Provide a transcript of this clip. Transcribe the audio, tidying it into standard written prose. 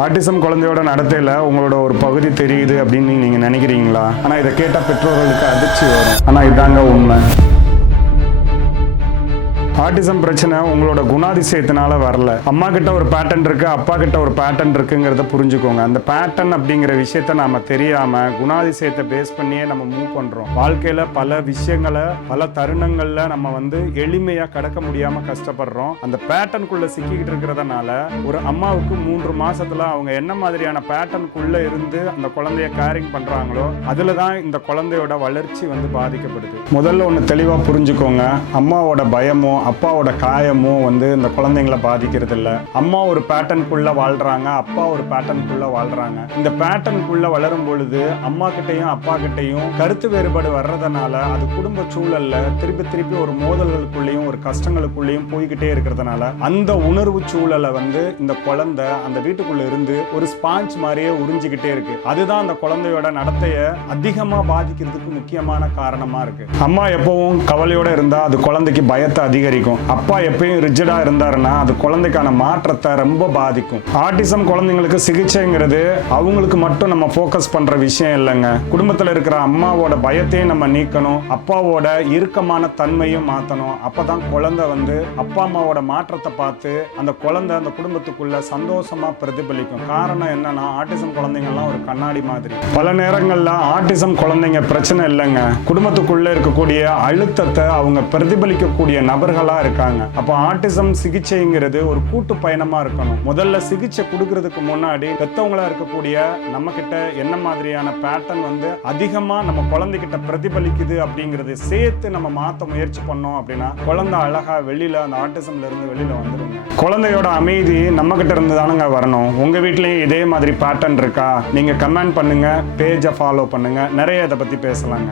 Autism குழந்தையோட நடத்தையில் உங்களோட ஒரு பகுதி தெரியுது அப்படின்னு நீங்கள் நினைக்கிறீங்களா? ஆனால் இதை கேட்டால் பெற்றோர்களுக்கு அதிர்ச்சி வரும். ஆனால் இதாங்க உண்மை. ஆட்டிசம் பிரச்சனை உங்களோட குணாதிசயத்தினால வரல. அம்மா கிட்ட ஒரு பேட்டர்ன் இருக்கு, அப்பா கிட்ட ஒரு பேட்டர்ன் இருக்குங்கிறத புரிஞ்சுக்கோங்க. அந்த பேட்டர்ன் அப்படிங்கிற விஷயத்த நாம தெரியாம குணாதிசயத்தை பேஸ் பண்ணியே நம்ம மூவ் பண்றோம். வாழ்க்கையில பல விஷயங்களை பல தருணங்கள்ல நம்ம எளிமையா கடக்க முடியாம கஷ்டப்படுறோம். அந்த பேட்டர்னுக்குள்ள சிக்கிக்கிட்டு இருக்கிறதுனால ஒரு அம்மாவுக்கு 3 மாசத்துல அவங்க என்ன மாதிரியான பேட்டர்னுக்குள்ள இருந்து அந்த குழந்தைய கேரிங் பண்றாங்களோ அதுலதான் இந்த குழந்தையோட வளர்ச்சி பாதிக்கப்படுது. முதல்ல ஒண்ணு தெளிவா புரிஞ்சுக்கோங்க. அம்மாவோட பயமோ அப்பாவோட காயமும் இந்த குழந்தைங்களை பாதிக்கிறது இல்லை. அம்மா ஒரு பேட்டர்னுக்குள்ள வாழ்றாங்க, அப்பா ஒரு பேட்டர்னுக்குள்ள வாழ்றாங்க. இந்த பேட்டர்னுக்குள்ள வளரும் பொழுது அம்மா கிட்டையும் அப்பா கிட்டையும் கருத்து வேறுபாடு வர்றதுனால அது குடும்ப சூழல்ல திருப்பி ஒரு மோதல்களுக்குள்ளேயும் ஒரு கஷ்டங்களுக்குள்ளேயும் போய்கிட்டே இருக்கிறதுனால அந்த உணர்வு சூழலை இந்த குழந்தை அந்த வீட்டுக்குள்ள இருந்து ஒரு ஸ்பாஞ்ச் மாதிரியே உறிஞ்சிக்கிட்டே இருக்கு. அதுதான் அந்த குழந்தையோட நடத்தைய அதிகமா பாதிக்கிறதுக்கு முக்கியமான காரணமா இருக்கு. அம்மா எப்பவும் கவலையோட இருந்தா அது குழந்தைக்கு பயத்தை அதிகரிக்கும். அப்பா எப்பயும் ரிஜிடா இருந்தாருன்னா அது குழந்தைக்கான மாற்றத்தை ரொம்ப பாதிக்கும். ஆட்டிசம் குழந்தைங்களுக்கு சிகிச்சைங்கிறது அவங்களுக்கு மட்டும் நம்ம ஃபோக்கஸ் பண்ற விஷயம் இல்லைங்க. குடும்பத்தில் இருக்கிற அம்மாவோட பயத்தையும் நம்ம நீக்கணும், அப்பாவோட இறுக்கமான தன்மையும் மாற்றணும். அப்பதான் குழந்தை அப்பா அம்மாவோட மாற்றத்தை பார்த்து அந்த குழந்தை அந்த குடும்பத்துக்குள்ள சந்தோஷமா பிரதிபலிக்கும். காரணம் என்னன்னா ஆட்டிசம் குழந்தைங்கள்லாம் ஒரு கண்ணாடி மாதிரி. பல நேரங்கள்ல ஆட்டிசம் குழந்தைங்க பிரச்சனை இல்லைங்க, குடும்பத்துக்குள்ள இருக்கக்கூடிய அழுத்தத்தை அவங்க பிரதிபலிக்கக்கூடிய நபர்களா இருக்காங்க. அப்போ ஆட்டிசம் சிகிச்சைங்கிறது ஒரு கூட்டு பயணமா இருக்கணும். முதல்ல சிகிச்சை கொடுக்கறதுக்கு முன்னாடி பெத்தவங்களா இருக்கக்கூடிய நம்ம கிட்ட என்ன மாதிரியான பேட்டர்ன் அதிகமா நம்ம குழந்தைகிட்ட பிரதிபலிக்குது அப்படிங்கறத சேர்த்து நம்ம மாத்த முயற்சி பண்ணோம் அப்படின்னா குழந்தை அழகா வெளியில அந்த ஆட்டிசம்ல இருந்து வெளியில வந்துருங்க. குழந்தையோட அமைதி நம்ம கிட்ட இருந்து தானுங்க வரணும். உங்க வீட்லயும் இதே மாதிரி பேட்டர்ன் இருக்கா? நீங்க கமெண்ட் பண்ணுங்க, பேஜை ஃபாலோ பண்ணுங்க, நிறைய இதை பத்தி பேசலாங்க.